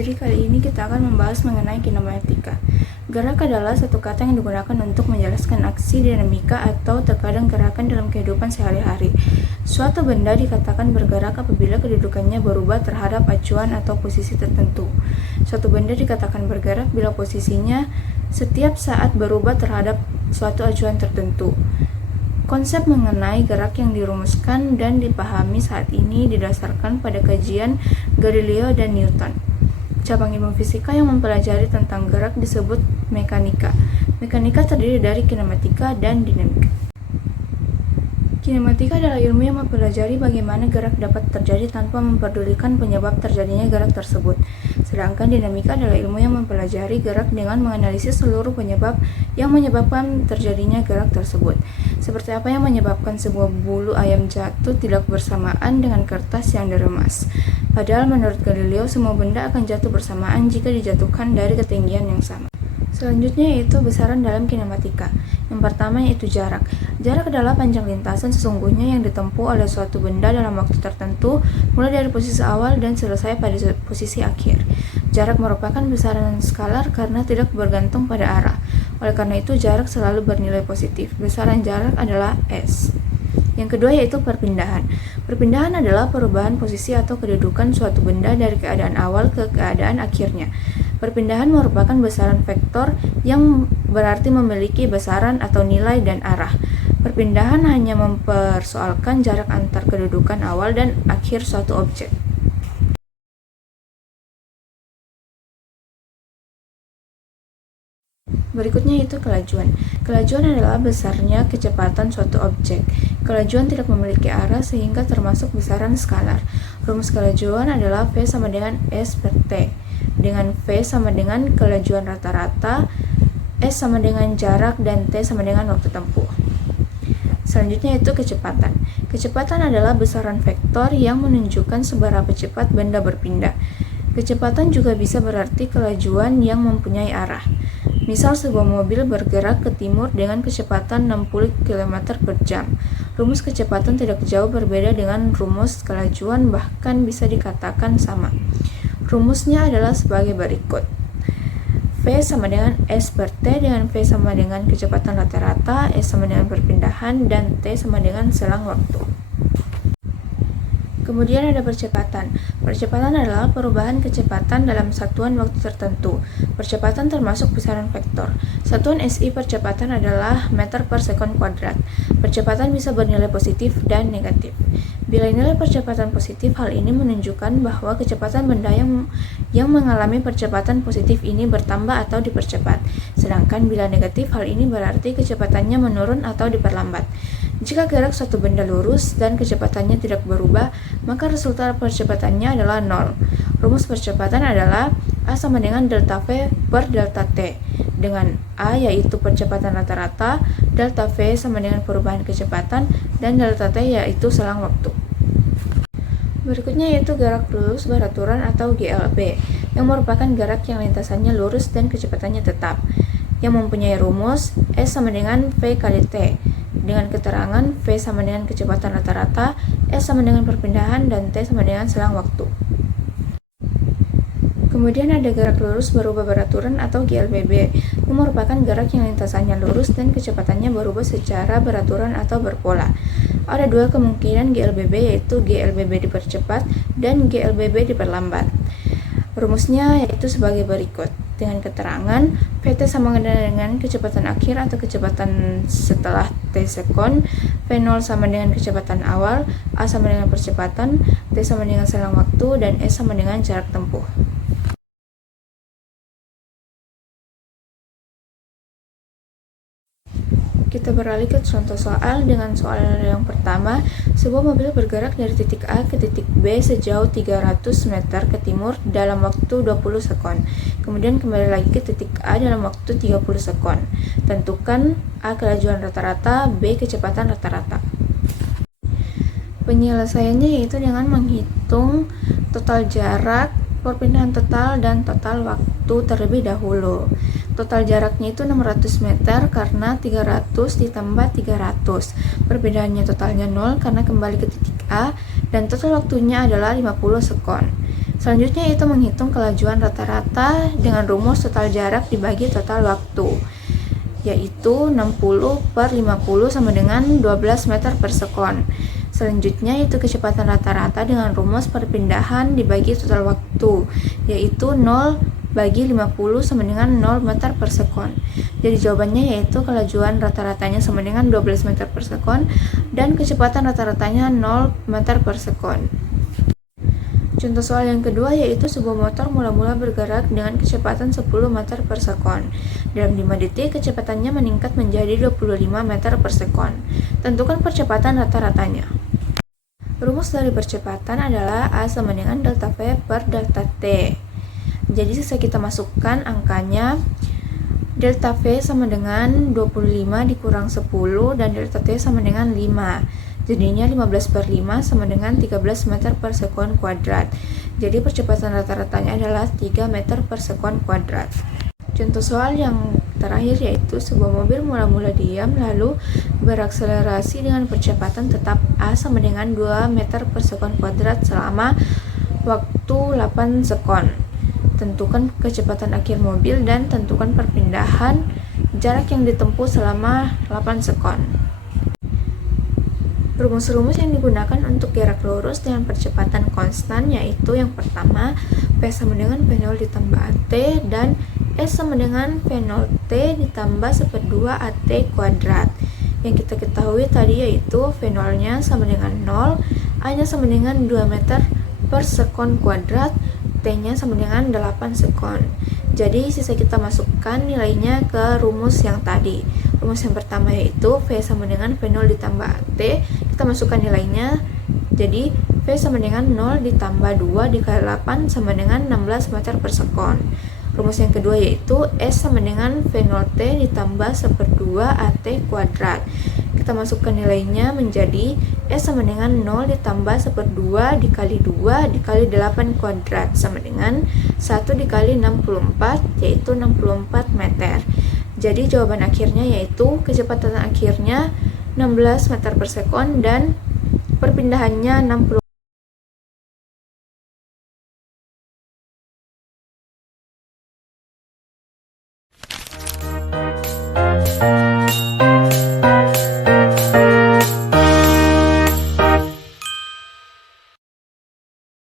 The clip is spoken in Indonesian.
Jadi kali ini kita akan membahas mengenai kinematika. Gerak adalah satu kata yang digunakan untuk menjelaskan aksi dinamika atau terkadang gerakan dalam kehidupan sehari-hari. Suatu benda dikatakan bergerak apabila kedudukannya berubah terhadap acuan atau posisi tertentu. Suatu benda dikatakan bergerak bila posisinya setiap saat berubah terhadap suatu acuan tertentu. Konsep mengenai gerak yang dirumuskan dan dipahami saat ini didasarkan pada kajian Galileo dan Newton. Cabang ilmu fisika yang mempelajari tentang gerak disebut mekanika. Mekanika terdiri dari kinematika dan dinamika. Kinematika adalah ilmu yang mempelajari bagaimana gerak dapat terjadi tanpa memperdulikan penyebab terjadinya gerak tersebut. Sedangkan dinamika adalah ilmu yang mempelajari gerak dengan menganalisis seluruh penyebab yang menyebabkan terjadinya gerak tersebut. Seperti apa yang menyebabkan sebuah bulu ayam jatuh tidak bersamaan dengan kertas yang diremas. Padahal menurut Galileo semua benda akan jatuh bersamaan jika dijatuhkan dari ketinggian yang sama. Selanjutnya yaitu besaran dalam kinematika. Yang pertama yaitu jarak. Jarak adalah panjang lintasan sesungguhnya yang ditempuh oleh suatu benda dalam waktu tertentu, mulai dari posisi awal dan selesai pada posisi akhir. Jarak merupakan besaran skalar karena tidak bergantung pada arah. Oleh karena itu, jarak selalu bernilai positif. Besaran jarak adalah S. Yang kedua yaitu perpindahan. Perpindahan adalah perubahan posisi atau kedudukan suatu benda dari keadaan awal ke keadaan akhirnya. Perpindahan merupakan besaran vektor yang berarti memiliki besaran atau nilai dan arah. Perpindahan hanya mempersoalkan jarak antar kedudukan awal dan akhir suatu objek. Berikutnya itu kelajuan. Kelajuan adalah besarnya kecepatan suatu objek. Kelajuan tidak memiliki arah sehingga termasuk besaran skalar. Rumus kelajuan adalah V sama dengan S per T, dengan V sama dengan kelajuan rata-rata, S sama dengan jarak, dan T sama dengan waktu tempuh. Selanjutnya itu kecepatan. Kecepatan adalah besaran vektor yang menunjukkan seberapa cepat benda berpindah. Kecepatan juga bisa berarti kelajuan yang mempunyai arah. Misal sebuah mobil bergerak ke timur dengan kecepatan 60 km per jam. Rumus kecepatan tidak jauh berbeda dengan rumus kelajuan, bahkan bisa dikatakan sama. Rumusnya adalah sebagai berikut. V sama dengan S per T, dengan V sama dengan kecepatan rata-rata, S sama dengan perpindahan, dan T sama dengan selang waktu. Kemudian ada percepatan. Percepatan adalah perubahan kecepatan dalam satuan waktu tertentu. Percepatan termasuk besaran vektor. Satuan SI percepatan adalah meter per sekon kuadrat. Percepatan bisa bernilai positif dan negatif. Bila nilai percepatan positif, hal ini menunjukkan bahwa kecepatan benda yang mengalami percepatan positif ini bertambah atau dipercepat. Sedangkan bila negatif, hal ini berarti kecepatannya menurun atau diperlambat. Jika gerak suatu benda lurus dan kecepatannya tidak berubah, maka resultat percepatannya adalah 0. Rumus percepatan adalah A sama dengan delta V per delta T, dengan A yaitu percepatan rata-rata, delta V sama dengan perubahan kecepatan, dan delta T yaitu selang waktu. Berikutnya yaitu gerak lurus beraturan atau GLB, yang merupakan gerak yang lintasannya lurus dan kecepatannya tetap, yang mempunyai rumus S sama dengan V kali T, dengan keterangan V sama dengan kecepatan rata-rata, S sama dengan perpindahan, dan T sama dengan selang waktu. Kemudian ada gerak lurus berubah beraturan atau GLBB, yang merupakan gerak yang lintasannya lurus dan kecepatannya berubah secara beraturan atau berpola. Ada dua kemungkinan GLBB, yaitu GLBB dipercepat dan GLBB diperlambat. Rumusnya yaitu sebagai berikut, dengan keterangan Vt sama dengan kecepatan akhir atau kecepatan setelah T sekon, V0 sama dengan kecepatan awal, A sama dengan percepatan, T sama dengan selang waktu, dan S sama dengan jarak tempuh. Kita beralih ke contoh soal. Dengan soal yang pertama, sebuah mobil bergerak dari titik A ke titik B sejauh 300 meter ke timur dalam waktu 20 sekon. Kemudian kembali lagi ke titik A dalam waktu 30 sekon. Tentukan A kelajuan rata-rata, B kecepatan rata-rata. Penyelesaiannya yaitu dengan menghitung total jarak, perpindahan total, dan total waktu terlebih dahulu. Total jaraknya itu 600 meter karena 300 ditambah 300. Perbedaannya totalnya 0 karena kembali ke titik A, dan total waktunya adalah 50 sekon. Selanjutnya itu menghitung kelajuan rata-rata dengan rumus total jarak dibagi total waktu, yaitu 60/50 sama dengan 12 meter per sekon. Selanjutnya itu kecepatan rata-rata dengan rumus perpindahan dibagi total waktu, yaitu 0/50 sama dengan 0 meter per sekon. Jadi jawabannya yaitu kelajuan rata-ratanya sama dengan 12 meter per sekon dan kecepatan rata-ratanya 0 meter per sekon. Contoh soal yang kedua yaitu sebuah motor mula-mula bergerak dengan kecepatan 10 meter per sekon. Dalam 5 detik, kecepatannya meningkat menjadi 25 meter per sekon. Tentukan percepatan rata-ratanya. Rumus dari percepatan adalah A sama dengan delta V per delta T. Jadi sisa kita masukkan angkanya, delta V sama dengan 25 dikurang 10 dan delta T sama dengan 5. Jadinya 15/5 sama dengan 13 meter per sekon kuadrat. Jadi percepatan rata-ratanya adalah 3 meter per sekon kuadrat. Contoh soal yang terakhir yaitu sebuah mobil mula-mula diam lalu berakselerasi dengan percepatan tetap A sama dengan 2 meter per sekon kuadrat selama waktu 8 sekon. Tentukan kecepatan akhir mobil dan tentukan perpindahan jarak yang ditempuh selama 8 sekon. Rumus-rumus yang digunakan untuk jarak lurus dengan percepatan konstan yaitu yang pertama P sama dengan V0 ditambah AT dan S sama dengan V0 T ditambah 1/2 AT kuadrat. Yang kita ketahui tadi yaitu V0 nya sama dengan 0, A nya sama dengan 2 meter per sekon kuadrat, T nya sama dengan 8 sekon. Jadi sisa kita masukkan nilainya ke rumus yang tadi. Rumus yang pertama yaitu V sama dengan V0 ditambah AT. Kita masukkan nilainya. Jadi V sama dengan 0 ditambah 2 dikali 8 sama dengan 16 meter per sekon. Rumus yang kedua yaitu S sama dengan V0 T ditambah 1/2 AT kuadrat. Kita masukkan nilainya menjadi S sama dengan 0 ditambah 1/2 dikali 2 dikali 8 kuadrat sama dengan 1 dikali 64 yaitu 64 meter. Jadi jawaban akhirnya yaitu kecepatan akhirnya 16 meter per sekon dan perpindahannya 64